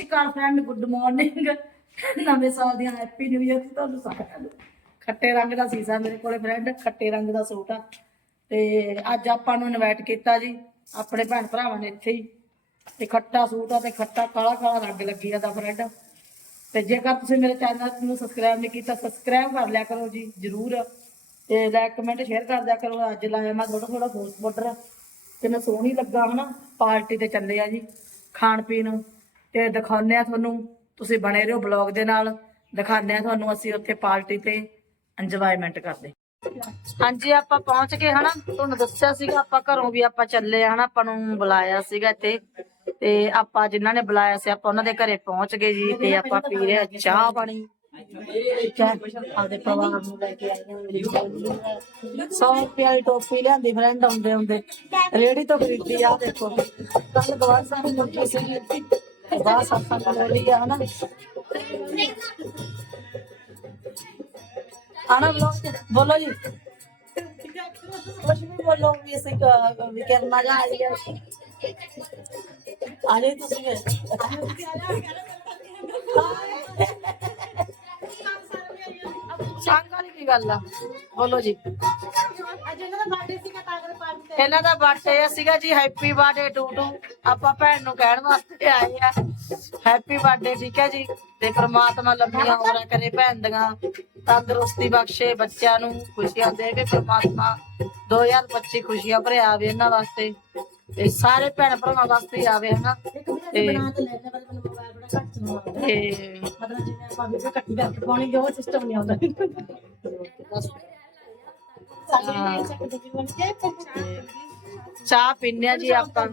ਸ਼੍ਰੀ ਅਕਾਲ friend good morning ਨਵੇਂ ਸਾਲ ਦੀਆਂ ਹੈਪੀ ਨਿਊ ਇਅਰ ਤੁਹਾਨੂੰ ਸਾਰਿਆਂ ਨੂੰ। ਖੱਟੇ ਰੰਗ ਦਾ ਸੀਸਾ ਮੇਰੇ ਕੋਲੇ ਫਰੈਂਡ ਖੱਟੇ ਰੰਗ ਦਾ ਸੂਟ ਆ। ਤੇ ਅੱਜ ਆਪਾਂ ਨੂੰ ਇਨਵਾਈਟ ਕੀਤਾ ਜੀ, ਆਪਣੇ ਭੈਣ ਭਰਾਵਾਂ ਨੇ ਇੱਥੇ ਹੀ। ਤੇ ਖੱਟਾ ਸੂਟ ਆ ਤੇ ਖੱਟਾ ਕਾਲਾ ਕਾਲਾ ਰੰਗ ਲੱਗੀ ਜਾਂਦਾ ਫਰੈਂਡ ਤੇ ਜੇਕਰ ਤੁਸੀਂ ਮੇਰੇ ਚੈਨਲ ਨੂੰ ਸਬਸਕ੍ਰਾਈਬ ਨਹੀਂ ਕੀਤਾ ਸਬਸਕ੍ਰਾਈਬ ਕਰ ਲਿਆ ਕਰੋ ਜੀ, ਜਰੂਰ। ਤੇ ਲਾਈਕ ਕਮੈਂਟ ਸ਼ੇਅਰ ਕਰ ਦਿਆ ਕਰੋ। ਅੱਜ ਲਾਇਆ ਮੈਂ ਥੋੜਾ ਥੋੜਾ ਫੋਰਸ ਪਾਊਡਰ ਤੇ ਮੈਂ ਸੋਹਣੀ ਲੱਗਾ ਹਨਾ, ਪਾਰਟੀ ਤੇ ਚੱਲੇ ਆ ਜੀ, ਖਾਣ ਪੀਣ। ਤੇ ਦਿਖਾਉਂਦੇ ਆ ਤੁਹਾਨੂੰ ਤੁਸੀਂ ਬਣੇ ਰਹੋ ਬਲੌਗ ਦੇ ਨਾਲ। ਦਿਖਾਉਂਦੇ ਆ ਤੁਹਾਨੂੰ ਅਸੀਂ ਉੱਥੇ ਪਾਰਟੀ ਤੇ ਇੰਜੋਇਮੈਂਟ ਕਰਦੇ। ਹਾਂਜੀ ਆਪਾਂ ਪਹੁੰਚ ਗਏ ਹਨਾ। ਤੁਹਾਨੂੰ ਦੱਸਿਆ ਸੀਗਾ ਆਪਾਂ ਘਰੋਂ ਵੀ ਆਪਾਂ ਚੱਲੇ ਆ ਹਨਾ ਆਪਾਂ ਨੂੰ ਬੁਲਾਇਆ ਸੀਗਾ ਇੱਥੇ। ਤੇ ਆਪਾਂ ਜਿਨ੍ਹਾਂ ਨੇ ਬੁਲਾਇਆ ਸੀ ਆਪਾਂ ਉਹਨਾਂ ਦੇ ਘਰੇ ਪਹੁੰਚ ਗਏ ਜੀ ਤੇ ਆਪਾਂ ਪੀ ਰਹੇ ਆ ਚਾਹ ਪਾਣੀ। ਆਪਦੇ ਪਰਿਵਾਰ ਨੂੰ ਲੈ ਕੇ ਆਏ ਹਾਂ। ਮੇਰੀ ਸੌ ਰੁਪਏ ਵਾਲੀ ਟੋਪੀ ਲਿਆਂਦੀ ਫਰੈਂਡ ਆਉਂਦੇ ਆਉਂਦੇ ਰੇੜੀ ਤੋਂ ਖਰੀਦੀ ਆ ਦੇਖੋ। ਕੱਲ ਗਵਾਰ ਸਾਨੂੰ ਮੁੱਕੀ ਸੀ ਬਾਸ ਆਪਾਂ ਨੂੰ ਲੈ ਲਿਆ ਹਨਾ ਆਣਾ ਬਲੌਗ ਬੋਲੋ ਜੀ ਕੁਛ ਵੀ ਬੋਲੋ ਵੀ ਅਸੀਂ ਕ- ਵੀ ਕਰਨਾ ਜਾ ਰਹੀ ਹੈ ਆ ਜਾਈ ਤੁਸੀਂ ਵੀ ਸੰਗ ਕੀ ਗੱਲ ਆ? ਬੋਲੋ ਜੀ। ਇਹਨਾਂ ਦਾ ਬਰਥਡੇ ਸੀਗਾ ਜੀ ਹੈਪੀ ਬਰਥਡੇ ਟੂ ਟੂ ਆਪਾਂ ਭੈਣ ਨੂੰ ਕਹਿਣ ਵਾਸਤੇ ਆਏ ਆ। ਹੈਪੀ ਬਰਥਡੇ ਠੀਕ ਹੈ ਜੀ। ਤੇ ਪ੍ਰਮਾਤਮਾ ਲੰਮੀਆਂ ਉਮਰਾਂ ਕਰੇ ਭੈਣ ਦੀਆਂ। ਤੰਦਰੁਸਤੀ ਬਖਸ਼ੇ ਬੱਚਿਆਂ ਨੂੰ ਖੁਸ਼ੀਆਂ ਦੇਵੇ ਪ੍ਰਮਾਤਮਾ 2025 ਖੁਸ਼ੀਆਂ ਭਰਿਆ ਆਵੇ ਇਹਨਾਂ ਵਾਸਤੇ। ਤੇ ਸਾਰੇ ਭੈਣ ਭਰਾਵਾਂ ਵਾਸਤੇ ਆਵੇ ਹਨਾ? ਤੇ ਤੇ ਮਤਲਬ ਜਿਵੇਂ ਆਪਾਂ ਵੀਡੀਓ ਇਕੱਠੀ ਕਰਕੇ ਪਾਉਣੀ ਜੋ ਸਿਸਟਮ ਨਹੀਂ ਆਉਂਦਾ। ਚਾਹ ਪੀਨੇ ਆ ਜੀ ਆਪਾਂ।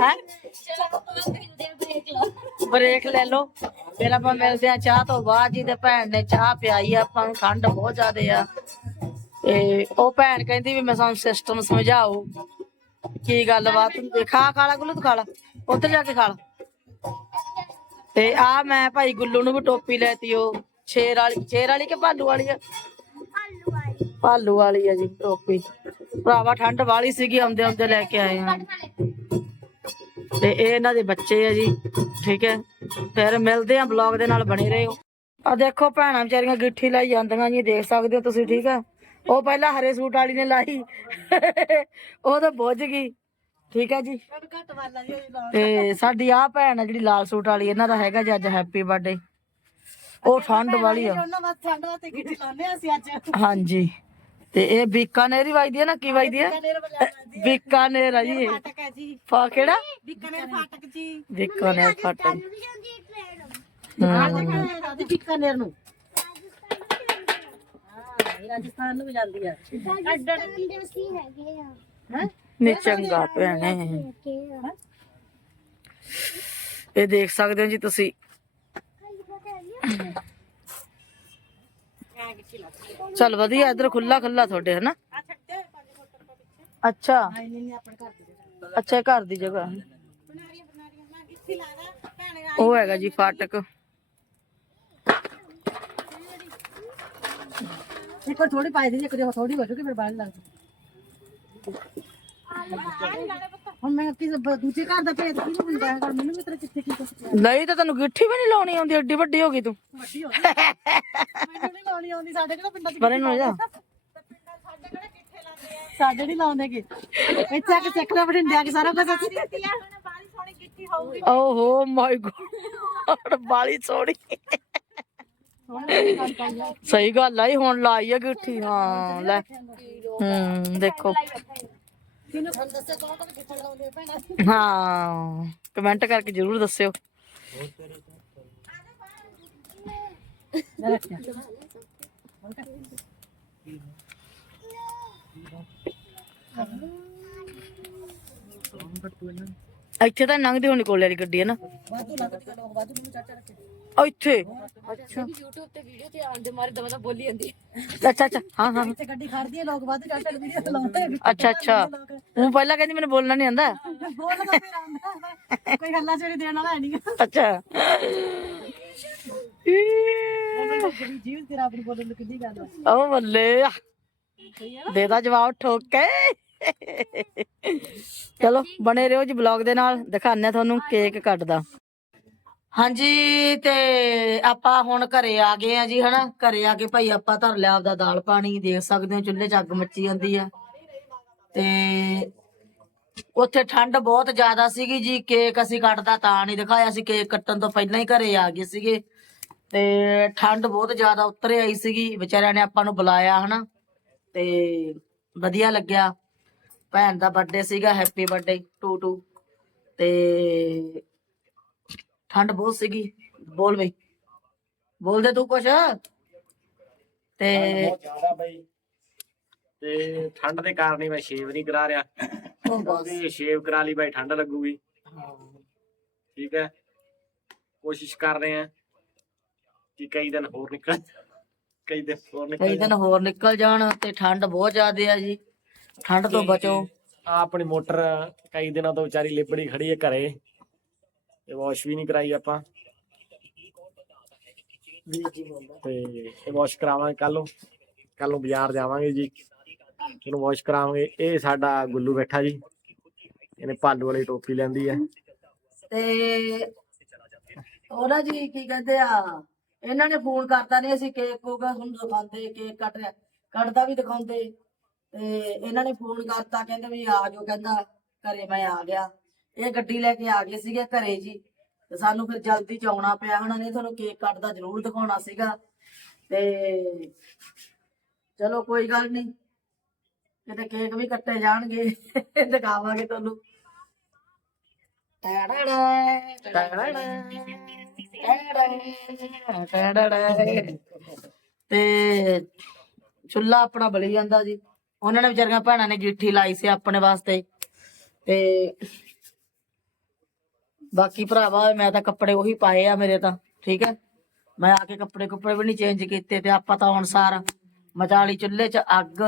ਹੈ? ਬ੍ਰੇਕ ਲੈ ਲਓ। ਫਿਰ ਆਪਾਂ ਮਿਲਦੇ ਆ ਚਾਹ ਤੋਂ ਬਾਅਦ ਜੀ ਤੇ ਭੈਣ ਨੇ ਚਾਹ ਪਿਆਈ ਆਪਾਂ ਨੂੰ ਠੰਡ ਬਹੁਤ ਜ਼ਿਆਦੇ ਆ। ਤੇ ਉਹ ਭੈਣ ਕਹਿੰਦੀ ਵੀ ਮੈਂ ਸਾਨੂੰ ਸਿਸਟਮ ਸਮਝਾਓ। ਕੀ ਗੱਲਬਾਤ ਹੁੰਦੀ। ਖਾ ਖਾ ਲਾ ਗੁੱਲੂ ਤੂੰ ਖਾ ਲਾ। ਉੱਧਰ ਜਾ ਕੇ ਖਾ ਲਾ। ਤੇ ਆ ਮੈਂ ਭਾਈ ਗੁੱਲੂ ਨੂੰ ਵੀ ਟੋਪੀ ਲੈਤੀ ਉਹ। ਸ਼ੇਰ ਵਾਲੀ ਸ਼ੇਰ ਵਾਲੀ ਕਿ ਭਾਲੂ ਵਾਲੀ ਆ? ਭਾਲੂ ਵਾਲੀ। ਆ ਜੀ ਟੋਪੀ। ਭਰਾਵਾ ਠੰਡ ਵਾਲੀ ਸੀਗੀ ਆਉਂਦੇ ਆਉਂਦੇ ਲੈ ਕੇ ਆਏ ਹਾਂ ਤੇ ਇਹ ਇਹਨਾਂ ਦੇ ਬੱਚੇ ਆ ਜੀ ਠੀਕ ਹੈ? ਫਿਰ ਮਿਲਦੇ ਆ ਬਲੌਗ ਦੇ ਨਾਲ ਬਣੇ ਰਹੋ। ਆ ਦੇਖੋ ਭੈਣਾਂ ਵਿਚਾਰੀਆਂ ਗਿੱਠੀ ਲਾਈ ਜਾਂਦੀਆਂ ਜੀ ਦੇਖ ਸਕਦੇ ਹੋ ਤੁਸੀਂ ਠੀਕ ਹੈ ਉਹ ਪਹਿਲਾਂ ਹਰੇ ਸੂਟ ਵਾਲੀ ਨੇ ਲਾਈ ਉਹ ਤਾਂ ਬੁੱਝ ਗਈ ਠੀਕ ਹੈ ਜੀ? ਤੇ ਸਾਡੀ ਆ ਭੈਣ ਆ ਜਿਹੜੀ ਲਾਲ ਸੂਟ ਵਾਲੀ ਇਹਨਾਂ ਦਾ ਹੈਗਾ ਜੀ ਅੱਜ ਹੈਪੀ ਬਰਥਡੇ ਉਹ ਠੰਡ ਵਾਲੀ ਆ। ਉਹਨਾਂ ਵਾਸਤੇ ਠੰਡ ਵਾਸਤੇ ਕਿੱਥੇ ਲਾਉਂਦੇ ਆ ਅਸੀਂ ਅੱਜ? ਹਾਂਜੀ। ਤੇ ਇਹ ਬੀਕਾਨੇਰ ਹੀ ਵੱਜਦੀ ਹੈ ਨਾ? ਕੀ ਵੱਜਦੀ ਹੈ? ਬੀਕਾਨੇਰ ਬੀਕਾਨੇਰ ਆ ਜੀ ਇਹ। ਫਾਟਕ ਹੈ ਜੀ। ਫਾ ਕਿਹੜਾ? ਬੀਕਾਨੇਰ ਫਾਟਕ ਜੀ। ਬੀਕਾਨੇਰ ਫਾਟਕ। ਆ ਦੇਖੋ ਜੀ ਬੀਕਾਨੇਰ ਨੂੰ। ਹਾਂ ਇਹ ਰਾਜਸਥਾਨ ਨੂੰ ਵੀ ਜਾਂਦੀ ਆ। ਹੈ? ਨੀ ਚੰਗਾ ਭੈਣੇ। ਇਹ ਦੇਖ ਸਕਦੇ ਹੋ ਜੀ ਤੁਸੀਂ। ਚਲ ਵਧੀਆ ਇਧਰ ਖੁੱਲਾ ਖੁੱਲਾ ਤੁਹਾਡੇ ਹਨਾ ਆ ਛੱਡੇ ਪੰਜ ਫੁੱਟ ਤੋਂ ਪਿੱਛੇ ਅੱਛਾ ਨਹੀਂ ਨਹੀਂ ਆਪਣੇ ਘਰ ਦੀ ਜਗ੍ਹਾ ਅੱਛਾ ਇਹ ਘਰ ਦੀ ਜਗ੍ਹਾ ਬਨਾਰੀਆਂ ਬਨਾਰੀਆਂ ਮੈਂ ਕਿੱਥੇ ਲਾਦਾ ਭੈਣੇ ਆ ਉਹ ਹੈਗਾ ਜੀ ਫਾਟਕ ਇੱਕ ਵਾਰ ਥੋੜੀ ਪਾਈ ਦੀ ਇੱਕ ਜੇ ਥੋੜੀ ਹੋ ਜੂਗੀ ਫਿਰ ਬਾਹਰ ਲੱਗ ਹੁਣ ਮੈਂ ਕਿਸੇ ਬ- ਦੂਜੇ ਘਰ ਦਾ ਭੇਤ ਕੀ ਨਹੀਂ ਹੁੰਦਾ ਹੈਗਾ। ਮੈਨੂੰ ਵੀ ਤੇਰੇ ਕਿੱਥੇ ਕੀ ਕੁਛ ਨਹੀਂ ਤਾਂ ਤੈਨੂੰ ਗਿੱਠੀ ਵੀ ਨਹੀਂ ਲਾਉਣੀ ਆਉਂਦੀ ਏਡੀ ਵੱਡੀ ਹੋ ਗਈ ਤੂੰ। ਵੱਡੀ ਹੋ ਗਈ। ਮੈਨੂੰ ਨਹੀਂ ਲਾਉਣੀ ਆਉਂਦੀ ਸਾਡੇ ਕਿਹੜਾ ਪਿੰਡਾਂ ਚ ਪਰੇ ਨੂੰ ਜਾ। ਸਾਡੇ ਨਹੀਂ ਲਾਉਂਦੇਗੇ ਇੱਥੇ ਆ ਕੇ ਸਿੱਖ ਲੈ ਬਠਿੰਡੇ ਆ ਕੇ ਸਾਰਾ ਕੁਝ ਅਸੀਂ ਓਹੋ ਮਾਈ ਗੋਡ ਬਾਲੀ ਸੋਹਣੀ। ਸਹੀ ਗੱਲ ਆਈ ਹੁਣ ਲਾਈ ਆ ਗਿੱਠੀ। ਹਾਂ ਲੈ। ਹੂੰ ਦੇਖੋ। ਕਿਹਨੂੰ ਸਾਨੂੰ ਦੱਸਿਆ ਕੌਣ ਕੌਣ ਕਿੱਥੇ ਲਾਉਂਦੇ ਭੈਣਾਂ ਹਾਂ ਕਮੈਂਟ ਕਰਕੇ ਜਰੂਰ ਦੱਸਿਓ। ਇੱਥੇ ਤਾਂ ਲੰਘਦੀ ਹੋਣੀ ਕੋਲੇ ਵਾਲੀ ਗੱਡੀ ਹੈ ਨਾ। ਵਾਧੂ ਲੱਗਦੀ ਲੋਕ ਵਾਧੂ ਮੈਨੂੰ ਚਾਚਾ ਰੱਖੇ ਇੱਥੇ। ਅੱਛਾ। YouTube ਤੇ ਵੀਡੀਓ ਤੇ ਆਉਣ ਦੇ ਮਾਰੇ ਦਵਾ ਦਾ ਬੋਲੀ ਜਾਂਦੀ ਅੱਛਾ ਅੱਛਾ। ਹਾਂ ਹਾਂ। ਇੱਥੇ ਗੱਡੀ ਖੜਦੀ ਹੈ ਲੋਕ ਵਾਧੂ ਚਾਚਾ ਵੀਡੀਓ ਤੇ ਲਾਉਂਦੇ ਅੱਛਾ ਅੱਛਾ। ਉਹ ਪਹਿਲਾਂ ਕਹਿੰਦੀ ਮੈਨੂੰ ਬੋਲਣਾ ਨਹੀਂ ਆਂਦਾ ਬੋਲਦਾ ਫਿਰ ਆਉਂਦਾ। ਕੋਈ ਹੱਲਾ ਚੋਰੀ ਦੇਣ ਵਾਲਾ ਨਹੀਂ ਅੱਛਾ ਜਿਹੜੀ ਜੀਵ ਤੇਰਾ ਆਪਣੀ ਬੋਲਣ ਨੂੰ। ਕਿੱਡੀ ਗੱਲ ਆ ਉਹ ਬੱਲੇ। ਦੇਦਾ ਜਵਾਬ ਠੋਕ। ਕੇ ਚਲੋ ਬਣੇ ਰਹੋ ਜੀ ਬਲੌਗ ਦੇ ਨਾਲ। ਦਿਖਾਉਂਦੇ ਹਾਂ ਤੁਹਾਨੂੰ ਕੇਕ ਕੱਟਦਾ। ਹਾਂਜੀ ਤੇ ਆਪਾਂ ਹੁਣ ਘਰੇ ਆ ਗਏ ਆ ਜੀ ਹਨਾ? ਘਰੇ ਆ ਕੇ ਭਾਈ ਆਪਾਂ ਧਰ ਲਿਆ ਆਪਦਾ ਦਾਲ ਪਾਣੀ ਦੇਖ ਸਕਦੇ ਹੋ ਚੁੱਲ੍ਹੇ 'ਚ ਅੱਗ ਮੱਚੀ ਜਾਂਦੀ ਆ। ਤੇ ਉੱਥੇ ਠੰਡ ਬਹੁਤ ਜ਼ਿਆਦਾ ਸੀਗੀ ਜੀ, ਕੇਕ ਅਸੀਂ ਕੱਟਦਾ ਤਾਂ ਨਹੀਂ ਦਿਖਾਇਆ ਸੀ, ਕੇਕ ਕੱਟਣ ਤੋਂ ਪਹਿਲਾਂ ਹੀ ਘਰੇ ਆ ਗਏ ਸੀਗੇ। ਤੇ ਠੰਡ ਬਹੁਤ ਜ਼ਿਆਦਾ ਉਤਰੇ ਆਈ ਸੀਗੀ, ਵਿਚਾਰਿਆਂ ਨੇ ਆਪਾਂ ਨੂੰ ਬੁਲਾਇਆ ਹਨਾ, ਤੇ ਵਧੀਆ ਲੱਗਿਆ। ਭੈਣ ਦਾ ਬਰਥਡੇ ਸੀਗਾ ਹੈਪੀ ਬਰਥਡੇ ਟੂ ਟੂ ਤੇ ਠੰਡ ਬਹੁਤ ਸੀਗੀ, ਬੋਲ ਬਈ। ਬੋਲ ਦੇ ਤੂੰ ਕੁਛ? ਤੇ ਬਹੁਤ ਜ਼ਿਆਦਾ ਬਈ। ਤੇ ਠੰਡ ਦੇ ਕਾਰਨ ਹੀ ਮੈਂ ਸ਼ੇਵ ਨਹੀਂ ਕਰਾ ਰਿਹਾ। ਕਿਉਂਕਿ ਸ਼ੇਵ ਕਰਾ ਲਈ ਬਈ ਠੰਡ ਲੱਗੂਗੀ। ਠੀਕ ਹੈ। ਕੋਸ਼ਿਸ਼ ਕਰ ਰਹੇ ਹਾਂ ਕਿ ਕਈ ਦਿਨ ਹੋਰ ਨਿਕਲ ਕਈ ਦਿਨ ਹੋਰ ਨਿਕਲ ਕਈ ਦਿਨ ਹੋਰ ਨਿਕਲ ਜਾਣ ਤੇ ਠੰਡ ਬਹੁਤ ਜ਼ਿਆਦੇ ਆ ਜੀ। ਠੰਡ ਤੋਂ ਬਚੋ। ਆ ਆਪਣੀ ਮੋਟਰ ਕਈ ਦਿਨਾਂ ਤੋਂ ਵਿਚਾਰੀ ਲਿਬੜੀ ਖੜੀ ਹੈ ਘਰੇ। ਤੇ ਵਾਸ਼ ਵੀ ਨਹੀਂ ਕਰਾਈ ਆਪਾਂ। ਤੇ ਇਹ ਵਾਸ਼ ਕਰਾਵਾਂਗੇ ਕੱਲ ਨੂੰ। ਕੱਲ ਨੂੰ ਬਾਜ਼ਾਰ ਜਾਵਾਂਗੇ ਜੀ। ਇਹਨੂੰ ਵਾਸ਼ ਕਰਾਵਾਂਗੇ। ਇਹ ਸਾਡਾ ਗੁੱਲੂ ਬੈਠਾ ਜੀ। ਇਹਨੇ ਭਾਲੂ ਵਾਲੀ ਟੋਪੀ ਲੈਂਦੀ ਹੈ ਤੇ ਉਹਦਾ ਜੀ ਕੀ ਕਹਿੰਦੇ ਆ, ਇਹਨਾਂ ਨੇ ਫੋਨ ਕਰਤਾ ਨਹੀਂ ਅਸੀਂ ਕੇਕ ਕੋਗਾ ਤੁਹਾਨੂੰ ਦਿਖਾਉਂਦੇ ਕੇਕ ਕੱਟ ਰਿਹਾ, ਕੱਟਦਾ ਵੀ ਦਿਖਾਉਂਦੇ। ਤੇ ਇਹਨਾਂ ਨੇ ਫੋਨ ਕਰਤਾ, ਕਹਿੰਦੇ ਵੀ ਆ ਜਾਓ, ਕਹਿੰਦਾ ਘਰੇ ਮੈਂ ਆ ਗਿਆ। ਇਹ ਗੱਡੀ ਲੈ ਕੇ ਆ ਗਏ ਸੀਗੇ ਘਰੇ ਜੀ। ਤੇ ਸਾਨੂੰ ਫਿਰ ਜਲਦੀ ਚ ਆਉਣਾ ਪਿਆ ਉਹਨਾਂ ਨੇ ਤੁਹਾਨੂੰ ਕੇਕ ਕੱਟਦਾ ਜ਼ਰੂਰ ਦਿਖਾਉਣਾ ਸੀਗਾ। ਤੇ ਚਲੋ ਕੋਈ ਗੱਲ ਨਹੀਂ ਕਿਤੇ ਕੇਕ ਵੀ ਕੱਟੇ ਜਾਣਗੇ, ਦਿਖਾਵਾਂਗੇ ਤੁਹਾਨੂੰ। ਤੇ ਚੁੱਲਾ ਆਪਣਾ ਬਲੀ ਜਾਂਦਾ ਜੀ। ਉਹਨਾਂ ਨੇ ਵਿਚਾਰੀਆਂ ਭੈਣਾਂ ਨੇ ਗਿੱਠੀ ਲਾਈ ਸੀ ਆਪਣੇ ਵਾਸਤੇ। ਤੇ ਬਾਕੀ ਭਰਾਵਾ, ਮੈਂ ਤਾਂ ਕੱਪੜੇ ਉਹੀ ਪਾਏ ਆ ਮੇਰੇ ਤਾਂ, ਠੀਕ ਹੈ? ਮੈਂ ਆ ਕੇ ਕੱਪੜੇ ਕੁੱਪੜੇ ਵੀ ਨਹੀਂ ਚੇਂਜ ਕੀਤੇ ਤੇ ਆਪਾਂ ਤਾਂ ਹੁਣ ਸਾਰ ਮਚਾਲੀ ਚੁੱਲ੍ਹੇ 'ਚ ਅੱਗ।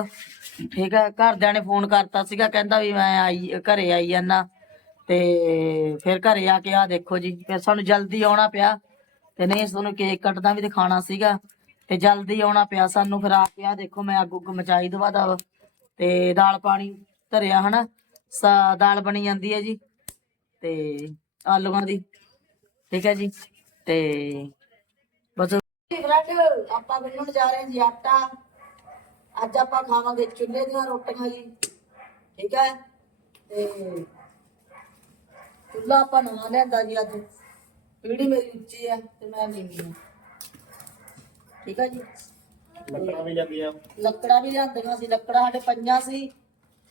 ਠੀਕ ਹੈ, ਘਰਦਿਆਂ ਨੇ ਫੋਨ ਕਰਤਾ ਸੀਗਾ, ਕਹਿੰਦਾ ਵੀ ਮੈਂ ਆਈ, ਘਰੇ ਆਈ ਜਾਨਾ ਤੇ ਫਿਰ ਘਰੇ ਆ ਕੇ ਆ ਦੇਖੋ ਜੀ, ਫਿਰ ਸਾਨੂੰ ਜਲਦੀ ਆਉਣਾ ਪਿਆ। ਤੇ ਨਹੀਂ ਤੁਹਾਨੂੰ ਕੇਕ ਕੱਟਦਾ ਵੀ ਦਿਖਾਣਾ ਸੀਗਾ। ਤੇ ਜਲਦੀ ਆਉਣਾ ਪਿਆ ਸਾਨੂੰ, ਫਿਰ ਆ ਕੇ ਆ ਦੇਖੋ, ਮੈਂ ਅੱਗ ਉੱਗ ਮਚਾਈ ਦਵਾ ਦਾ ਤੇ ਦਾਲ ਪਾਣੀ ਧਰਿਆ ਹਨਾ, ਸਾ ਦਾਲ ਬਣੀ ਜਾਂਦੀ ਹੈ ਜੀ। ਤੇ ਆਲੂਆਂ ਦੀ, ਠੀਕ ਹੈ ਜੀ। ਤੇ ਬਸ। ਫਰੈਂਡ ਆਪਾਂ ਗੁੰਨਣ ਜਾ ਰਹੇ ਹਾਂ ਜੀ, ਆਟਾ। ਅੱਜ ਆਪਾਂ ਖਾਵਾਂਗੇ ਚੁੱਲ੍ਹੇ ਦੀਆਂ ਰੋਟੀਆਂ ਜੀ ਠੀਕ ਹੈ? ਤੇ ਚੁੱਲ੍ਹਾ ਆਪਾਂ ਨਵਾਂ ਲਿਆਂਦਾ ਜੀ ਅੱਜ। ਪੀੜੀ ਮੇਰੀ ਉੱਚੀ ਹੈ ਤੇ ਮੈਂ ਨੀਵੀਂ ਹਾਂ ਠੀਕ ਹੈ ਜੀ? ਲੱਕੜਾਂ ਵੀ ਜਾਂਦੀਆਂ। ਲੱਕੜਾਂ ਵੀ ਲਿਆਂਦੀਆਂ ਸੀ ਲੱਕੜਾਂ ਸਾਡੇ ਪੰਜਾਂ ਸੀ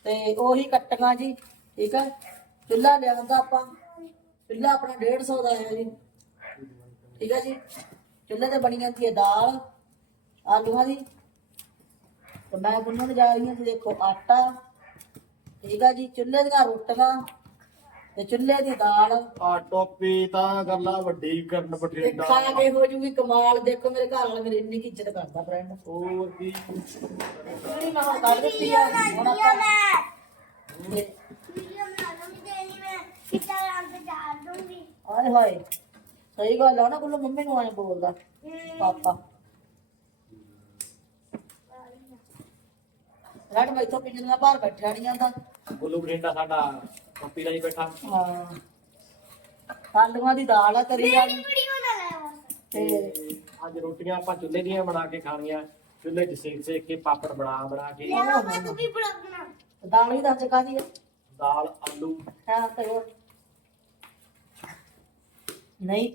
ਤੇ ਉਹੀ ਕੱਟੀਆਂ ਜੀ ਠੀਕ ਹੈ? ਚੁੱਲ੍ਹਾ ਲਿਆਂਦਾ ਆਪਾਂ। ਚੁੱਲ੍ਹਾ ਆਪਣਾ 150 ਦਾ ਹੈ ਜੀ। ਠੀਕ ਹੈ ਜੀ? ਚੁੱਲ੍ਹੇ ਤੇ ਬਣੀ ਜਾਂਦੀ ਹੈ ਦਾਲ ਆਲੂਆਂ ਦੀ। ਤੇ ਮੈਂ ਗੁੰਨਣ ਜਾ ਰਹੀ ਹਾਂ ਦੇਖੋ ਆਟਾ ਠੀਕ ਹੈ ਜੀ ਚੁੱਲ੍ਹੇ ਦੀਆਂ ਰੋਟੀਆਂ ਤੇ ਚੁੱਲ੍ਹੇ ਦੀ ਦਾਲ। ਆ ਟੋਪੀ ਤਾਂ ਗੱਲਾਂ ਵੱਡੀ ਕਰਨ ਬਠਿੰਡਾ। ਖਾ ਕੇ ਹੋ ਜੂਗੀ ਕਮਾਲ ਦੇਖੋ ਮੇਰੇ ਘਰ ਵਾਲਾ ਮੇਰੀ ਇੰਨੀ ਕੁ ਇੱਜ਼ਤ ਕਰਦਾ ਫਰੈਂਡ ਹੋਰ ਕੀ? ਜਿਹੜੀ ਮੈਂ ਹੁਣ ਕੱਢ ਦਿੱਤੀ ਆ? ਹੁਣ ਆਪਾਂ ਤੇ ਹਾਏ ਹਾਏ ਸਹੀ ਗੱਲ ਆ ਨਾ ਕੋਲ ਮੰਮੀ ਨੂੰ ਆਏ ਬੋਲਦਾ ਪਾਪਾ। ਮੈਂ ਇੱਥੋਂ ਪਿੰਜਰਾ ਬਾਹਰ ਬੈਠਿਆ ਨਹੀਂ ਜਾਂਦਾ। ਗੁੱਲੂ ਬਠਿੰਡਾ ਸਾਡਾ ਟੋਪੀ ਦਾ ਹੀ ਬੈਠਾ। ਹਾਂ। ਆਲੂਆਂ ਦੀ ਦਾਲ ਆ ਤਰੀ ਵਾਲੀ ਤੇ ਅੱਜ ਰੋਟੀਆਂ ਆਪਾਂ ਚੁੱਲ੍ਹੇ ਦੀਆਂ ਬਣਾ ਕੇ ਖਾਣੀਆਂ। ਚੁੱਲ੍ਹੇ 'ਚ ਸੇਕ ਸੇਕ ਕੇ ਪਾਪੜ ਬਣਾ ਬਣਾ ਕੇ। ਦਾਲ ਵੀ ਦੱਸ ਕਾਦੀ ਆ? ਦਾਲ ਆਲੂ। ਹਾਂ ਤੇ ਹੋਰ? ਨਹੀਂ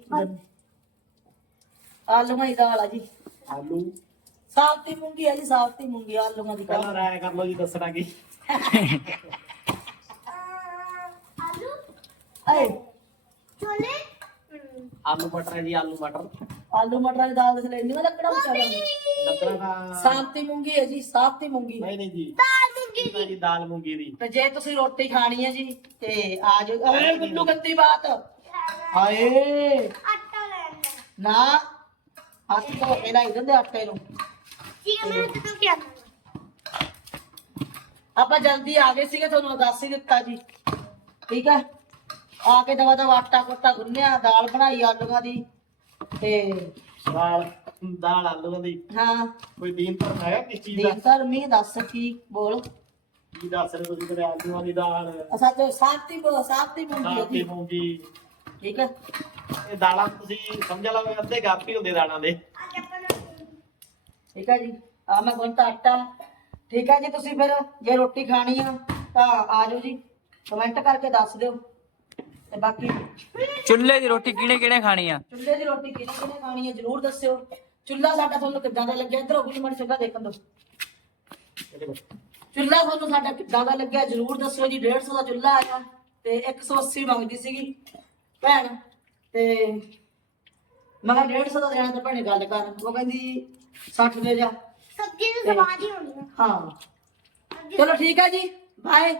ਆਲੂਆਂ ਦੀ ਦਾਲ ਆ ਜੀ। ਆਲੂ। ਸਾਫਤੀ ਮੂੰਗੀ ਆ ਜੀ ਸਾਫਤੀ ਮੂੰਗੀ ਆਲੂਆਂ ਦੀ ਪਹਿਲਾਂ ਰਾਇ ਕਰ ਲਓ ਜੀ ਦੱਸਣਾ ਕੀ? ਏ ਆਲੂ ਮਟਰ ਹੈ ਜੀ ਆਲੂ ਮਟਰ। ਆਲੂ ਮਟਰਾਂ ਦੀ ਦਾਲ ਦੇ ਥਲੇ ਇੰਨੀਆਂ ਲੱਕੜਾਂ ਵਿਚਾਰਾਂ ਲੱਕੜਾਂ ਦਾ ਸਾਫਤੀ ਮੂੰਗੀ ਹੈ ਜੀ ਸਾਫਤੀ ਮੂੰਗੀ। ਨਹੀਂ ਨਹੀਂ ਜੀ। ਦਾਲ ਜੀ ਦਾਲ ਮੂੰਗੀ ਦੀ। ਤੇ ਜੇ ਤੁਸੀਂ ਰੋਟੀ ਖਾਣੀ ਹੈ ਜੀ ਤੇ ਆ ਜਾਓ। ਅਰੇ ਗੁੱਲੂ ਗੰਦੀ ਬਾਤ। ਹਾਏ ਨਾ ਹੱਥ ਧੋ ਕੇ ਲਾਈ ਦਿੰਦੇ ਆਟੇ ਨੂੰ। ਆਪਾਂ ਜਲਦੀ ਆ ਗਏ ਸੀਗੇ ਤੁਹਾਨੂੰ ਦੱਸ ਹੀ ਦਿੱਤਾ ਜੀ। ਠੀਕ ਹੈ? ਆ ਕੇ ਦਵਾ ਦਵਾ ਆਟਾ ਕੋਟਾ ਗੁੰਨਿਆ ਦਾਲ ਬਣਾਈ ਆਲੂਆਂ ਦੀ ਤੇ ਦਾਲ ਦਾਲ ਆਲੂਆਂ ਦੀ। ਹਾਂ। ਕੋਈ ਦੀਨ ਪਰ ਹੈਗਾ ਕਿਸ ਚੀਜ਼ ਦਾ? ਦੇਖ ਧਰਮੀ ਦੱਸ ਕੀ ਬੋਲ? ਕੀ ਦੱਸ ਰਹੇ ਤੁਸੀਂ ਮੇਰੇ ਆਲੂਆਂ ਦੀ ਦਾਲ? ਅਸਾਂ ਤੇ ਸਾਫਤੀ ਬੋ ਮੁੰਡੀ ਸਾਤੀ ਮੂੰਗੀ ਠੀਕ ਹੈ। ਇਹ ਦਾਲਾਂ ਤੁਸੀਂ ਸਮਝ ਲਓ ਅੱਧੇ ਗੱਪ ਹੁੰਦੇ ਦਾਲਾਂ ਦੇ। ਠੀਕ ਹੈ ਜੀ? ਆ ਮੈਂ ਗੁੰਨ ਆਟਾ। ਠੀਕ ਹੈ ਜੀ ਤੁਸੀਂ ਫਿਰ ਜੇ ਰੋਟੀ ਖਾਣੀ ਆ ਤਾਂ ਆ ਜਾਓ ਜੀ। ਕਮੈਂਟ ਕਰਕੇ ਦੱਸ ਦਿਓ। ਤੇ ਬਾਕੀ ਚੁੱਲ੍ਹੇ ਦੀ ਰੋਟੀ ਕਿਹਨੇ ਕਿਹਨੇ ਖਾਣੀ ਆ? ਚੁੱਲ੍ਹੇ ਦੀ ਰੋਟੀ ਕਿਹਨੇ ਕਿਹਨੇ ਖਾਣੀ ਹੈ ਜਰੂਰ ਦੱਸਿਓ। ਚੁੱਲ੍ਹਾ ਸਾਡਾ ਤੁਹਾਨੂੰ ਕਿੱਦਾਂ ਦਾ ਲੱਗਿਆ? ਇੱਧਰ ਹੋ ਗਈ ਮਨ ਚੁੱਲ੍ਹਾ ਦੇਖਣ ਦੋ ਚੁੱਲ੍ਹਾ ਤੁਹਾਨੂੰ ਸਾਡਾ ਕਿੱਦਾਂ ਦਾ ਲੱਗਿਆ? ਜਰੂਰ ਦੱਸਿਓ ਜੀ 150 ਦਾ ਚੁੱਲ੍ਹਾ ਆਇਆ ਤੇ 180 ਮੰਗਦੀ ਸੀਗੀ ਭੈਣ। ਤੇ ਮੈਂ ਕਿਹਾ 150 ਦਾ ਦੇਣਾ ਤਾਂ ਭੈਣੇ ਗੱਲ ਕਰ। ਉਹ ਕਹਿੰਦੀ 60 ਦੇ ਜਾ। ਸਬਜ਼ੀ ਦੀ ਸਵਾਦ ਹੀ ਹੋਣੀ ਹਾਂ। ਚਲੋ ਠੀਕ ਹੈ ਜੀ। ਬਾਏ